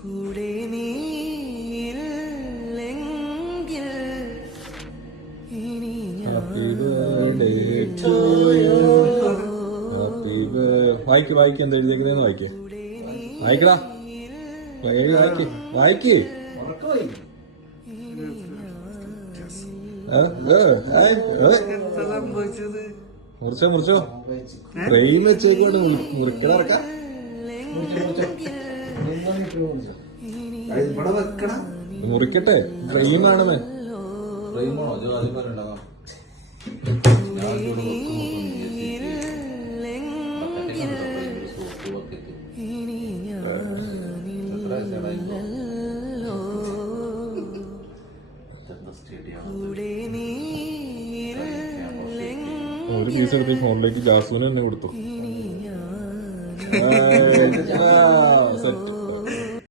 കൂടെ നീല്ലെങ്കിൽ ഇനി വായിക്ക് എന്താ എഴുതിയേക്കണേന്ന് വായിക്കടാ വായിക്ക് മുറിച്ചോ ഫ്രെയിം വെച്ചേക്കുവാണ് മുറിക്കടക്കാം മുറിക്കട്ടെ ഫ്രെയിം കാണുന്നേ ഒരു പീസ് എടുത്ത് ഫോണിലേക്ക് ജാസൂന് തന്നെ കൊടുത്തു. സെറ്റ്.